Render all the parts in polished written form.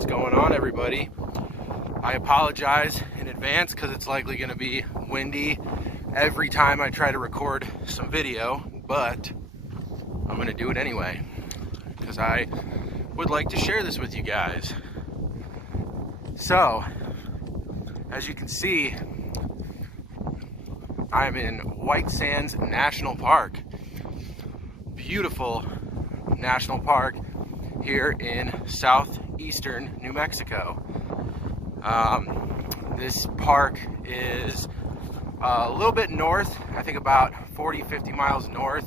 What's going on, everybody? I apologize in advance because it's likely going to be windy every time I try to record some video, but I'm going to do it anyway because I would like to share this with you guys. So, as you can see, I'm in White Sands National Park. Beautiful national park here in southeastern New Mexico. This park is a little bit north, I think about 40-50 miles north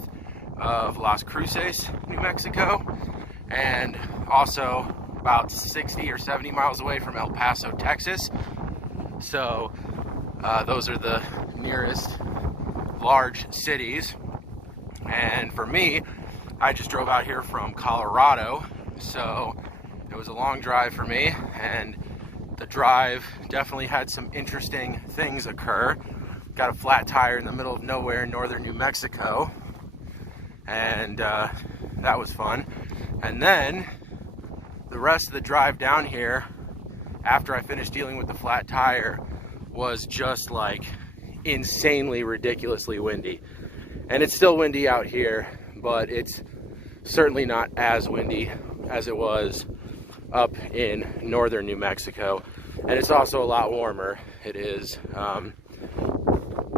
of Las Cruces, New Mexico, and also about 60 or 70 miles away from El Paso, Texas. So those are the nearest large cities. And for me, I just drove out here from Colorado, so it was a long drive for me, and the drive definitely had some interesting things occur. Got a flat tire in the middle of nowhere in northern New Mexico, and that was fun. And then the rest of the drive down here, after I finished dealing with the flat tire, was just like insanely, ridiculously windy. And it's still windy out here, but it's certainly not as windy as it was up in northern New Mexico. And it's also a lot warmer. It is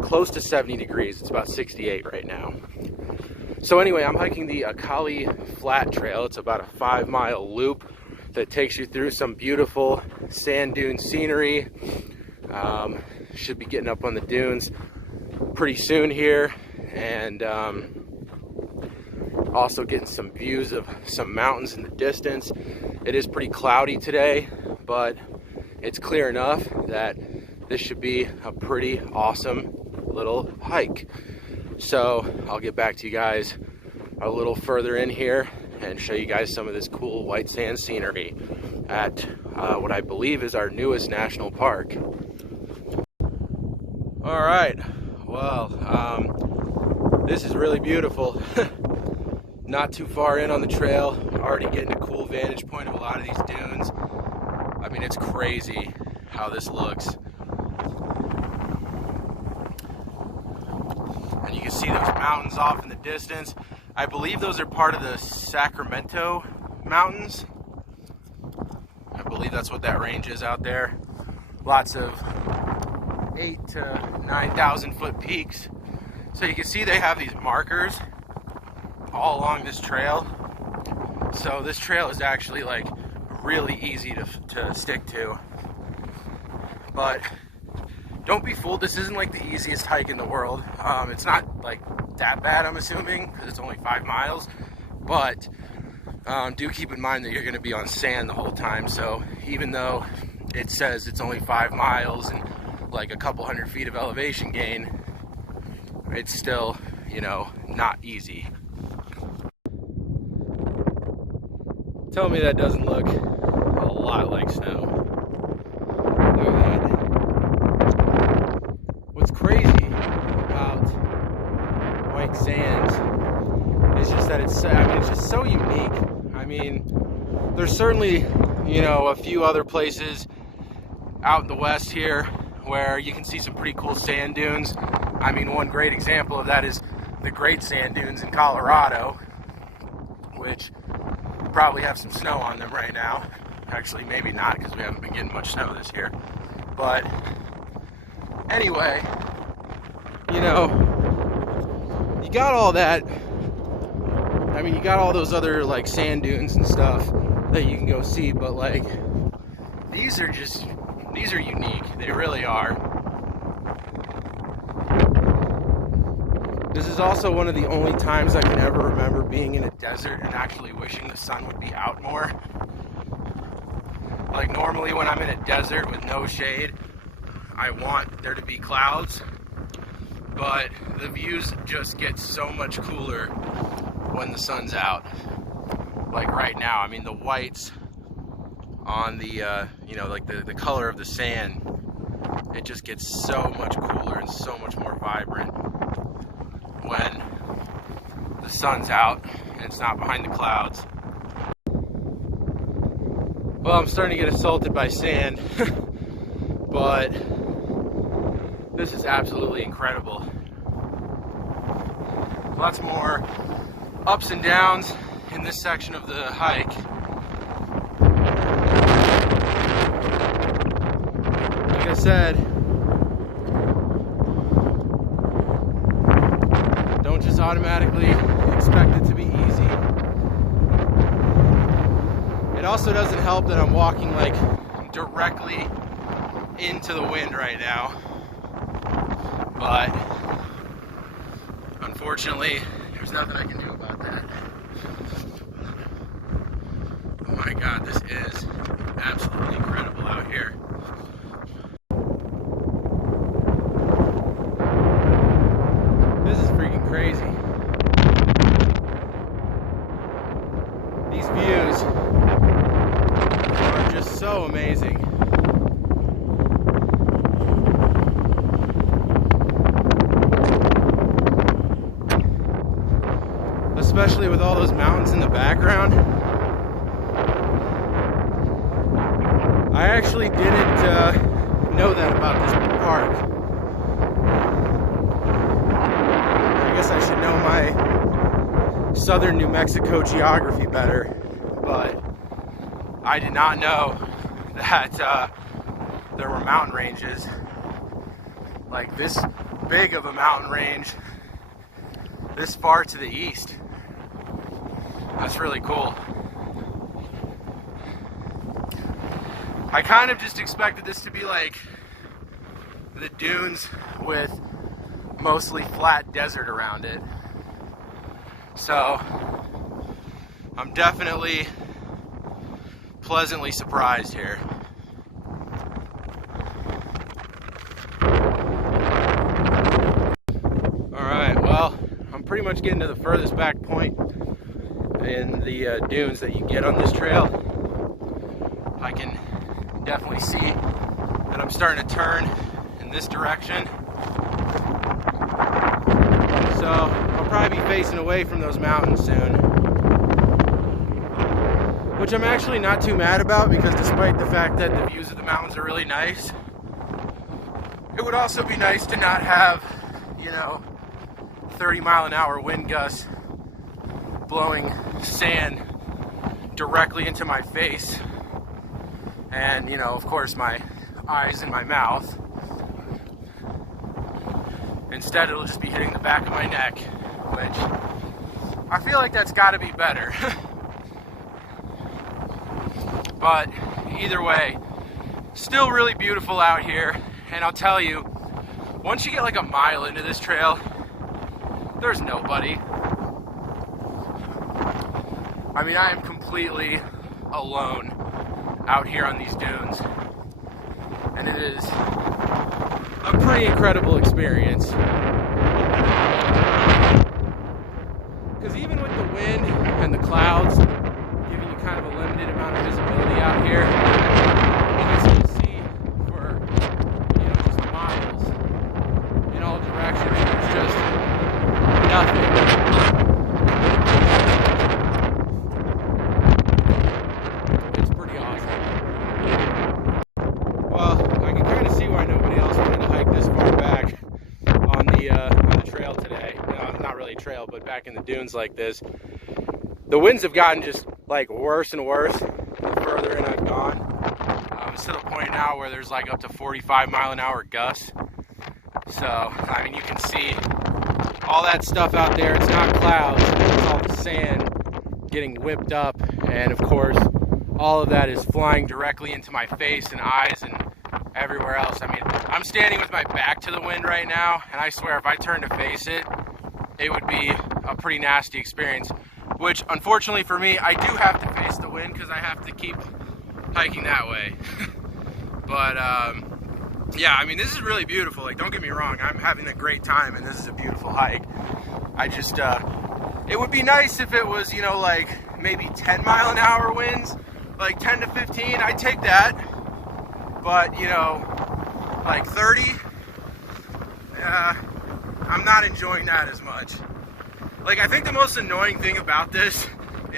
close to 70 degrees. It's about 68 right now. So anyway, I'm hiking the Akali Flat Trail. It's about a 5-mile loop that takes you through some beautiful sand dune scenery. Should be getting up on the dunes pretty soon here, and also getting some views of some mountains in the distance. It is pretty cloudy today, but it's clear enough that this should be a pretty awesome little hike. So I'll get back to you guys a little further in here and show you guys some of this cool white sand scenery at what I believe is our newest national park. All right, well, this is really beautiful. Not too far in on the trail, already getting a cool vantage point of a lot of these dunes. I mean, it's crazy how this looks. And you can see those mountains off in the distance. I believe those are part of the Sacramento Mountains. I believe that's what that range is out there. Lots of 8,000 to 9,000 foot peaks. So you can see they have these markers all along this trail. So this trail is actually like really easy to stick to. But don't be fooled, this isn't like the easiest hike in the world. It's not like that bad, I'm assuming, because it's only 5 miles. But do keep in mind that you're going to be on sand the whole time. So even though it says it's only 5 miles and like a couple hundred feet of elevation gain, it's still, you know, not easy. Tell me that doesn't look a lot like snow. Look at that. What's crazy about white sands is just that it's just so unique. I mean, there's certainly, you know, a few other places out in the west here where you can see some pretty cool sand dunes. I mean, one great example of that is the Great Sand Dunes in Colorado, which probably have some snow on them right now. Actually, maybe not, because we haven't been getting much snow this year. But anyway, you know, you got all that. I mean, you got all those other like sand dunes and stuff that you can go see, but like these are unique. They really are. This is also one of the only times I can ever remember being in a desert and actually wishing the sun would be out more. Like normally when I'm in a desert with no shade, I want there to be clouds, but the views just get so much cooler when the sun's out. Like right now, I mean the whites on the, you know, like the color of the sand, it just gets so much cooler and so much more vibrant when the sun's out and it's not behind the clouds. Well, I'm starting to get assaulted by sand, but this is absolutely incredible. Lots more ups and downs in this section of the hike. Like I said, don't just automatically expect it to be easy. It also doesn't help that I'm walking like directly into the wind right now. But unfortunately, there's nothing I can do about that. Oh my God, this is absolutely incredible out here. This is freaking crazy. These views are just so amazing. Especially with all those mountains in the background. I actually didn't know that about this park. I guess I should know my southern New Mexico geography better, but I did not know that there were mountain ranges like this big of a mountain range this far to the east. That's really cool. I kind of just expected this to be like the dunes with mostly flat desert around it. So I'm definitely pleasantly surprised here. Alright, well, I'm pretty much getting to the furthest back point in the dunes that you get on this trail. I can definitely see that I'm starting to turn in this direction. So I'll probably be facing away from those mountains soon. Which I'm actually not too mad about, because despite the fact that the views of the mountains are really nice, it would also be nice to not have, 30-mile-an-hour wind gusts blowing sand directly into my face. And, of course, my eyes and my mouth. Instead, it'll just be hitting the back of my neck, which I feel like that's got to be better. But either way, still really beautiful out here. And I'll tell you, once you get like a mile into this trail, there's nobody. I mean, I am completely alone out here on these dunes. And it is a pretty incredible experience. Because even with the wind and the clouds giving you kind of a limited amount of visibility out here, you can still see for, just miles in all directions. It's just nothing. It's pretty awesome. Well, I can kind of see why nobody else wanted to hike this far back on the trail today. No, not really a trail, but back in the dunes like this. The winds have gotten just like worse and worse the further in I've gone. It's to the point now where there's like up to 45-mile-an-hour gusts. So, I mean, you can see all that stuff out there. It's not clouds, it's all the sand getting whipped up. And of course, all of that is flying directly into my face and eyes and everywhere else. I mean, I'm standing with my back to the wind right now, and I swear if I turned to face it, it would be a pretty nasty experience. Which, unfortunately for me, I do have to face the wind because I have to keep hiking that way. But, yeah, I mean, this is really beautiful. Like, don't get me wrong, I'm having a great time, and this is a beautiful hike. I just, it would be nice if it was, like, maybe 10-mile-an-hour winds, like 10 to 15, I'd take that. But, like 30, I'm not enjoying that as much. Like, I think the most annoying thing about this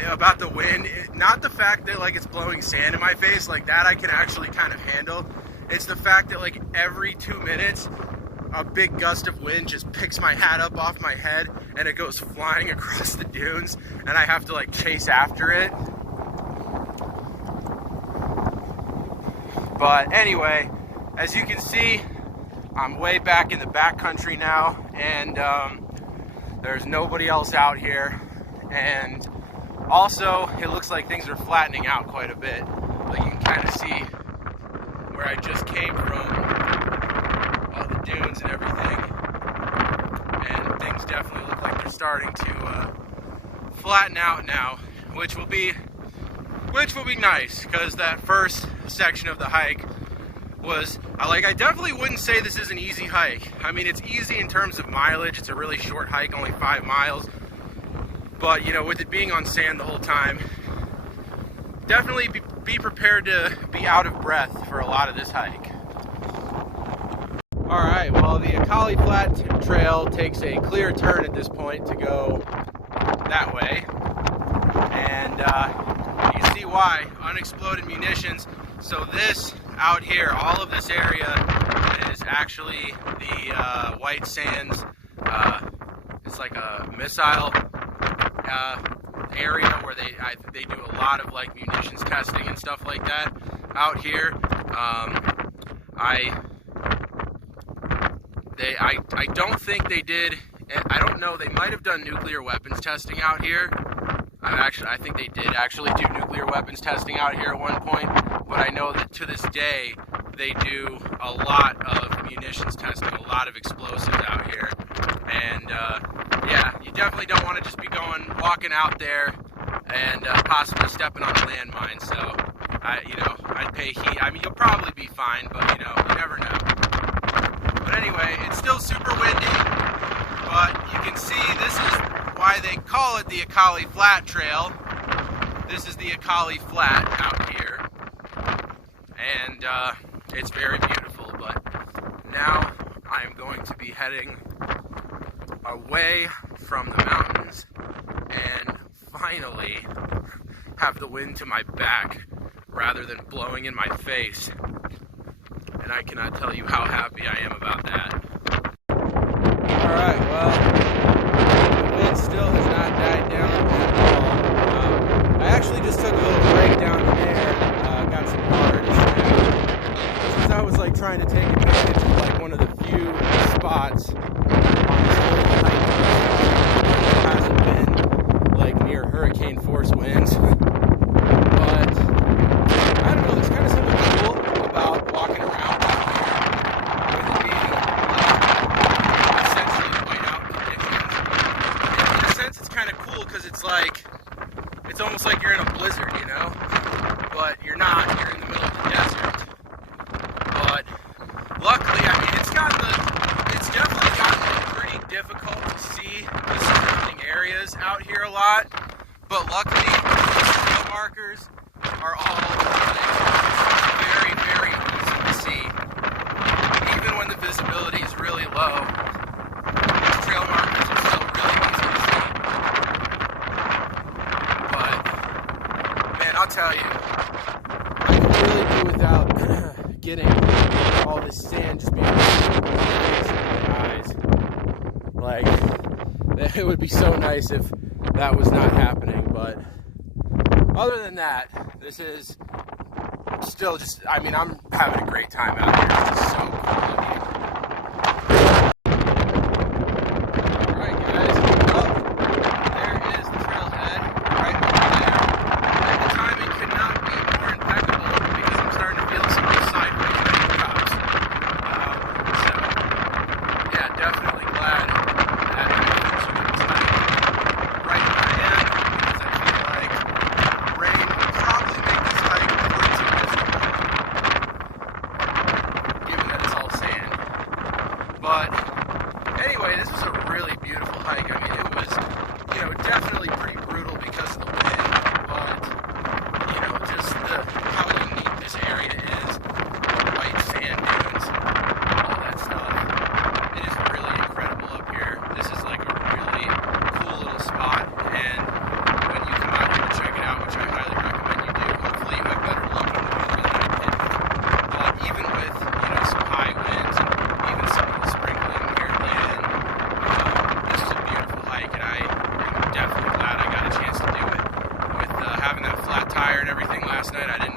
about the wind. Not the fact that like it's blowing sand in my face, like that I can actually kind of handle. It's the fact that like every 2 minutes, a big gust of wind just picks my hat up off my head and it goes flying across the dunes, and I have to like chase after it. But anyway, as you can see, I'm way back in the backcountry now, and there's nobody else out here. And also, it looks like things are flattening out quite a bit. Like you can kind of see where I just came from, all the dunes and everything. And things definitely look like they're starting to flatten out now, which will be nice, because that first section of the hike was, I definitely wouldn't say this is an easy hike. I mean, it's easy in terms of mileage. It's a really short hike, only 5 miles. But, you know, with it being on sand the whole time, definitely be prepared to be out of breath for a lot of this hike. Alright, well, the Akali Flat Trail takes a clear turn at this point to go that way. And you can see why. Unexploded munitions. So this out here, all of this area is actually the white sands. It's like a missile area where they do a lot of like munitions testing and stuff like that out here. I don't think they did. I don't know. They might have done nuclear weapons testing out here. I think they did actually do nuclear weapons testing out here at one point. But I know that to this day they do a lot of munitions testing, a lot of explosives out here. And yeah, you definitely don't want to just be walking out there and possibly stepping on a landmine. So I'd pay heed. I mean, you'll probably be fine, but you never know. But anyway, it's still super windy. But you can see this is why they call it the Akali Flat Trail. This is the Akali Flat out here. And it's very beautiful, but now I'm going to be heading away from the mountains and finally have the wind to my back rather than blowing in my face. And I cannot tell you how happy I am about that. Alright, well, the wind still has not died down at all. I actually just took a little break down there, got some water to snap. Since I was like trying to take advantage of like one of the few spots on this whole hike that hasn't been like near hurricane force winds. But I don't know, there's kind of something cool about walking around out here with it being essentially whiteout conditions. And in a sense, it's kind of cool because it's almost like you're in a blizzard, you know? But you're not, you're in the middle of the desert. But luckily, I mean, it's definitely gotten pretty difficult to see the surrounding areas out here a lot. But luckily, the trail markers are all very, very easy to see. Even when the visibility is really low, the trail markers are still really easy to see. But, man, I'll tell you, I could really do without getting all this sand just being in my eyes. Like, it would be so nice if that was not happening, but other than that, this is still just, I mean, I'm having a great time out here. It's so cool looking. Alright guys, well, there is the trailhead right over there. And the timing could not be more impeccable because I'm starting to feel some of those sideways raindrops. So, yeah, definitely glad that I managed to get this hike right where I am, because I feel like rain will probably make this hike a little too miserable, given that it's all sand. last night I